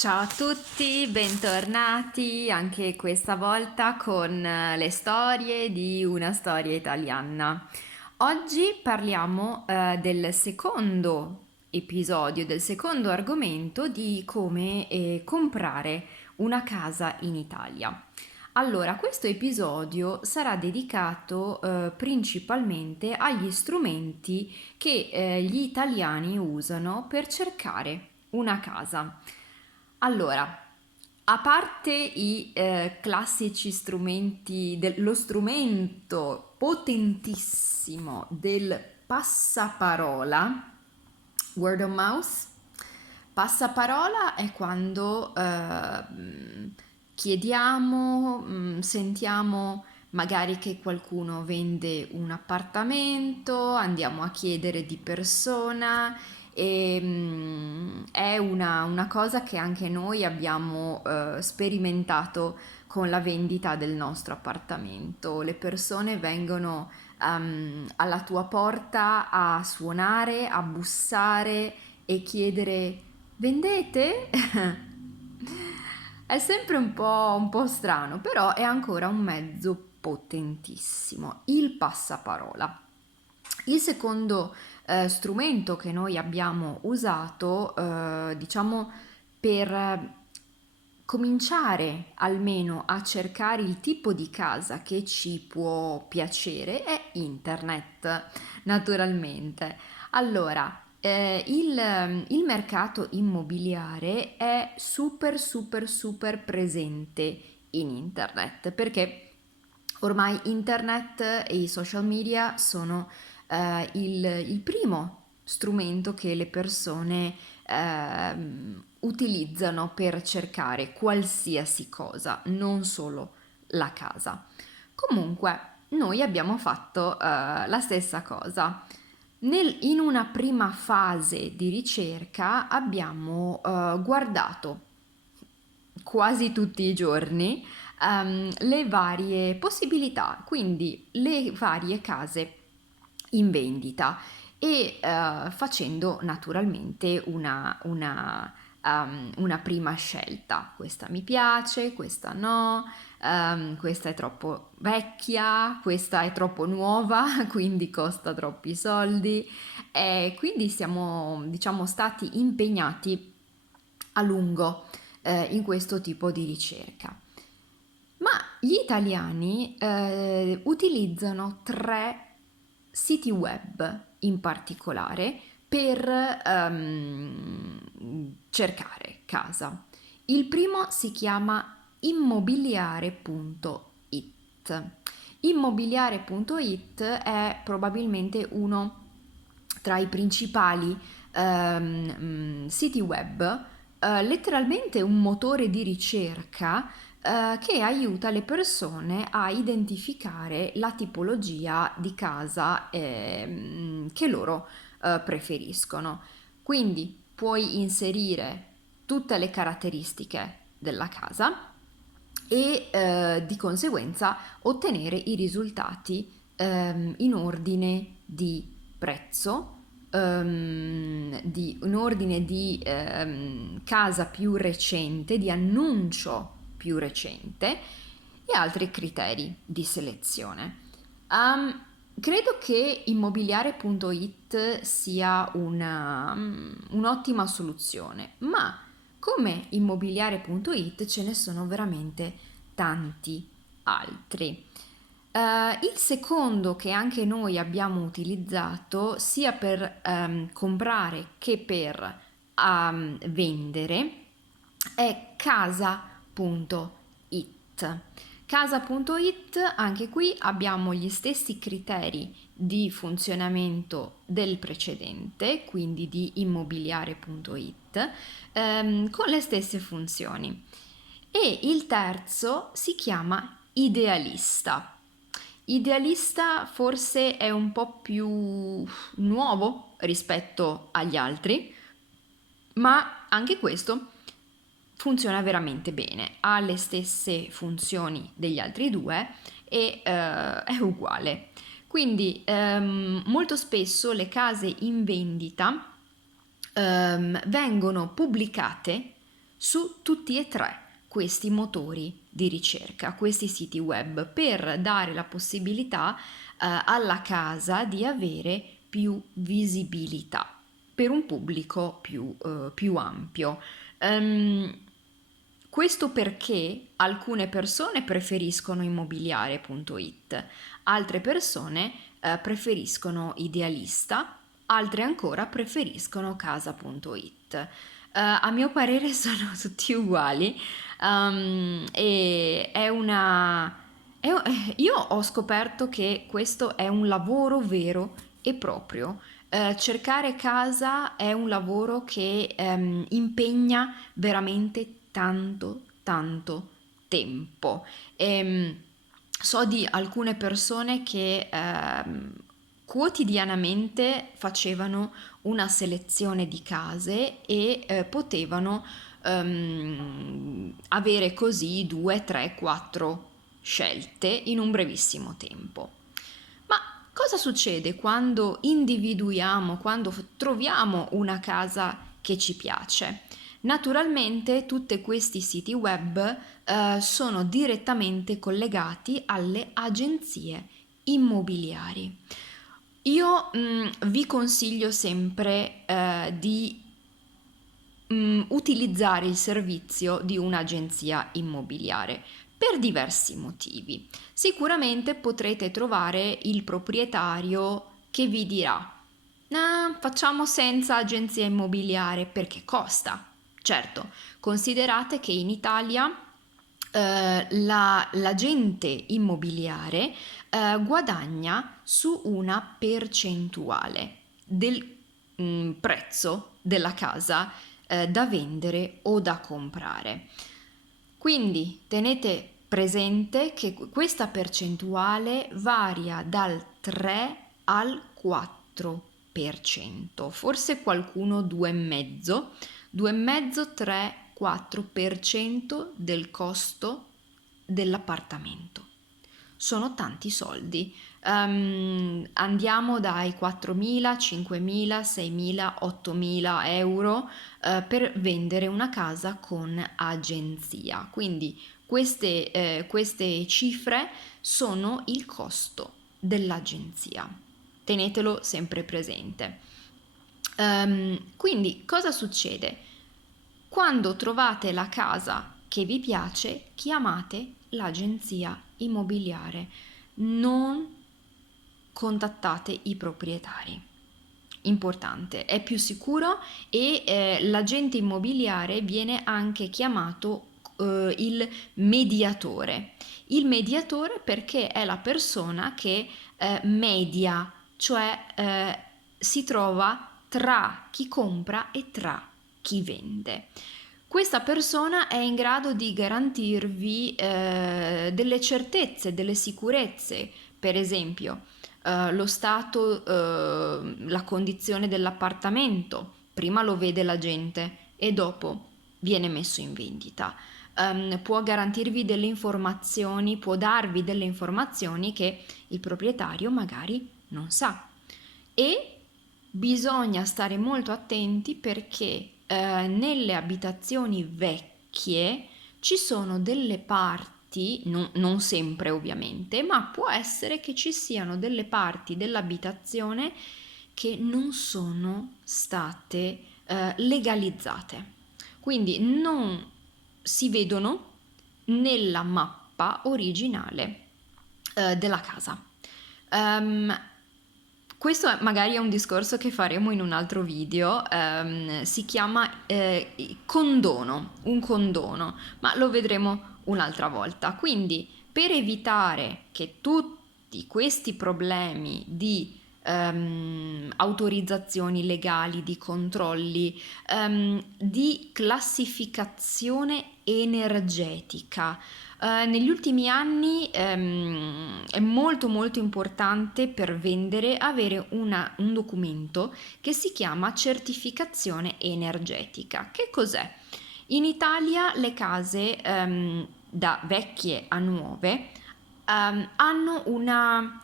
Ciao a tutti, bentornati anche questa volta con le storie di una storia italiana. Oggi parliamo del secondo episodio, del secondo argomento di come comprare una casa in Italia. Allora, questo episodio sarà dedicato principalmente agli strumenti che gli italiani usano per cercare una casa. Allora, a parte i classici strumenti, lo strumento potentissimo del passaparola, word of mouth, passaparola è quando chiediamo, sentiamo magari che qualcuno vende un appartamento, andiamo a chiedere di persona e è una cosa che anche noi abbiamo sperimentato con la vendita del nostro appartamento. Le persone vengono alla tua porta a suonare, a bussare e chiedere vendete? È sempre un po' strano, però è ancora un mezzo potentissimo, il passaparola. Il secondo strumento che noi abbiamo usato, diciamo, per cominciare almeno a cercare il tipo di casa che ci può piacere è internet, naturalmente. Allora, il mercato immobiliare è super super super presente in internet perché ormai internet e i social media sono il primo strumento che le persone utilizzano per cercare qualsiasi cosa, non solo la casa. Comunque, noi abbiamo fatto la stessa cosa. In una prima fase di ricerca abbiamo guardato quasi tutti i giorni le varie possibilità, quindi le varie case in vendita e facendo naturalmente una prima scelta. Questa mi piace, questa no, questa è troppo vecchia, questa è troppo nuova, quindi costa troppi soldi. E quindi siamo, diciamo, stati impegnati a lungo in questo tipo di ricerca. Ma gli italiani utilizzano tre siti web in particolare per cercare casa. Il primo si chiama immobiliare.it. Immobiliare.it è probabilmente uno tra i principali siti web, letteralmente un motore di ricerca che aiuta le persone a identificare la tipologia di casa che loro preferiscono. Quindi puoi inserire tutte le caratteristiche della casa e di conseguenza ottenere i risultati in ordine di prezzo, in ordine di casa più recente, di annuncio più recente e altri criteri di selezione. Credo che immobiliare.it sia un'ottima soluzione, ma come immobiliare.it ce ne sono veramente tanti altri. Il secondo che anche noi abbiamo utilizzato sia per comprare che per vendere è casa.it. Casa.it, anche qui abbiamo gli stessi criteri di funzionamento del precedente, quindi di immobiliare.it, con le stesse funzioni. E il terzo si chiama Idealista. Idealista forse è un po' più nuovo rispetto agli altri, ma anche questo funziona veramente bene, ha le stesse funzioni degli altri due e è uguale. Quindi molto spesso le case in vendita vengono pubblicate su tutti e tre questi motori di ricerca, questi siti web, per dare la possibilità alla casa di avere più visibilità per un pubblico più ampio. Ehm, Questo perché alcune persone preferiscono immobiliare.it, altre persone preferiscono Idealista, altre ancora preferiscono casa.it. A mio parere sono tutti uguali, e è una... io ho scoperto che questo è un lavoro vero e proprio. Cercare casa è un lavoro che impegna veramente tanto, tanto tempo. So di alcune persone che quotidianamente facevano una selezione di case e potevano avere così 2, 3, 4 scelte in un brevissimo tempo. Ma cosa succede quando individuiamo, quando troviamo una casa che ci piace? Naturalmente tutti questi siti web sono direttamente collegati alle agenzie immobiliari. Io vi consiglio sempre di utilizzare il servizio di un'agenzia immobiliare per diversi motivi. Sicuramente potrete trovare il proprietario che vi dirà: "Ah, facciamo senza agenzia immobiliare perché costa." Certo, considerate che in Italia l'agente immobiliare guadagna su una percentuale del prezzo della casa da vendere o da comprare. Quindi tenete presente che questa percentuale varia dal 3 al 4%, forse qualcuno 2,5, 2,5, 3, 4% del costo dell'appartamento. Sono tanti soldi. Andiamo dai 4.000, 5.000, 6.000, 8.000 euro per vendere una casa con agenzia. Quindi queste cifre sono il costo dell'agenzia. Tenetelo sempre presente. Quindi cosa succede? Quando trovate la casa che vi piace, chiamate l'agenzia immobiliare, non contattate i proprietari. Importante, è più sicuro e l'agente immobiliare viene anche chiamato il mediatore. Il mediatore perché è la persona che media, cioè si trova tra chi compra e tra chi vende. Questa persona è in grado di garantirvi delle certezze, delle sicurezze, per esempio lo stato, la condizione dell'appartamento, prima lo vede la gente e dopo viene messo in vendita. Può garantirvi delle informazioni, può darvi delle informazioni che il proprietario magari non sa. E bisogna stare molto attenti perché nelle abitazioni vecchie ci sono delle parti, non sempre ovviamente, ma può essere che ci siano delle parti dell'abitazione che non sono state legalizzate. Quindi non si vedono nella mappa originale della casa. Questo magari è un discorso che faremo in un altro video, si chiama condono, un condono, ma lo vedremo un'altra volta. Quindi per evitare che tutti questi problemi di autorizzazioni legali, di controlli, di classificazione energetica, negli ultimi anni è molto molto importante per vendere avere un documento che si chiama certificazione energetica. Che cos'è? In Italia le case da vecchie a nuove hanno una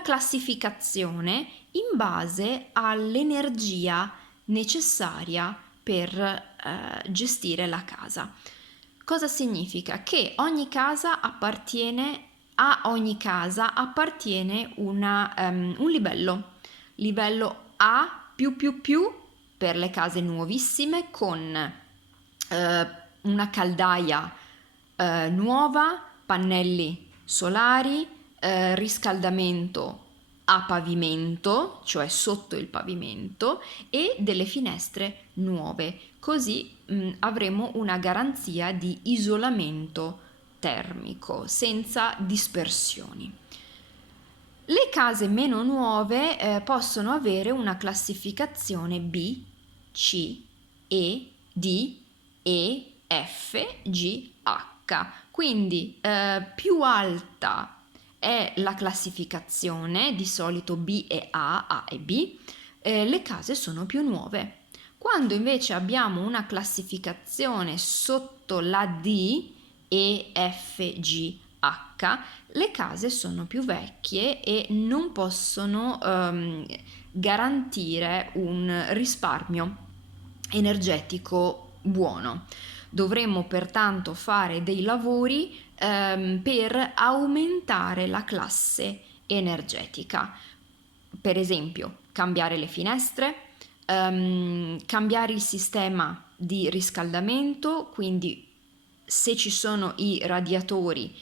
classificazione in base all'energia necessaria per gestire la casa. Cosa significa? Che a ogni casa appartiene un livello A per le case nuovissime con una caldaia nuova, pannelli solari, riscaldamento a pavimento, cioè sotto il pavimento, e delle finestre nuove. Così avremo una garanzia di isolamento termico senza dispersioni. Le case meno nuove possono avere una classificazione B, C, E, D, E, F, G, H. Quindi più alta è la classificazione, di solito B e A e B, le case sono più nuove. Quando invece abbiamo una classificazione sotto la D, E, F, G, H, le case sono più vecchie e non possono garantire un risparmio energetico buono. Dovremmo pertanto fare dei lavori per aumentare la classe energetica. Per esempio, cambiare le finestre, cambiare il sistema di riscaldamento, quindi se ci sono i radiatori,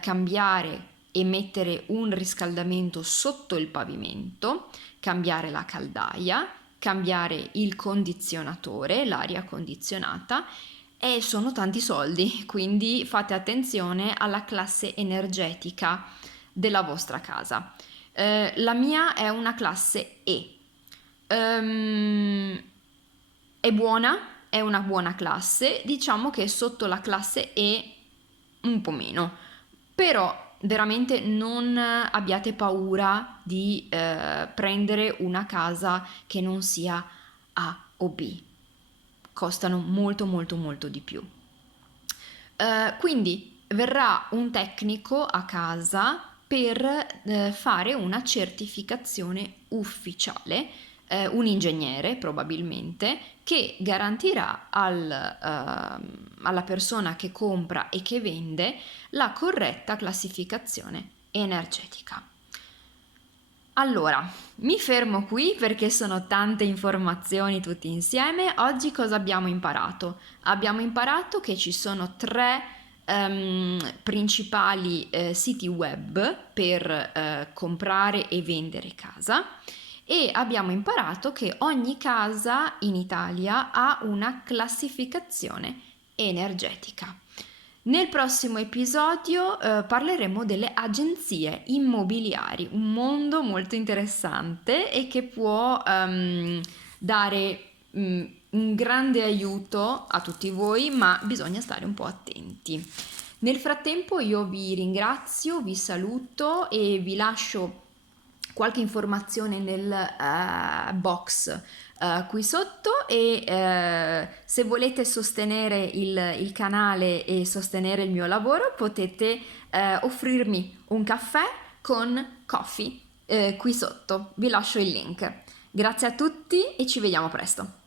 cambiare e mettere un riscaldamento sotto il pavimento, cambiare la caldaia, cambiare il condizionatore, l'aria condizionata, e sono tanti soldi, quindi fate attenzione alla classe energetica della vostra casa. La mia è una classe E. È una buona classe, diciamo che sotto la classe E un po' meno, però veramente non abbiate paura di prendere una casa che non sia A o B, costano molto molto molto di più. Quindi verrà un tecnico a casa per fare una certificazione ufficiale, un ingegnere probabilmente, che garantirà alla persona che compra e che vende la corretta classificazione energetica. Allora, mi fermo qui perché sono tante informazioni tutte insieme. Oggi cosa abbiamo imparato? Abbiamo imparato che ci sono tre principali siti web per comprare e vendere casa, e abbiamo imparato che ogni casa in Italia ha una classificazione energetica. Nel prossimo episodio parleremo delle agenzie immobiliari, un mondo molto interessante e che può dare un grande aiuto a tutti voi, ma bisogna stare un po' attenti. Nel frattempo io vi ringrazio, vi saluto e vi lascio qualche informazione nel box qui sotto, e se volete sostenere il canale e sostenere il mio lavoro potete offrirmi un caffè con Coffee qui sotto, vi lascio il link. Grazie a tutti e ci vediamo presto.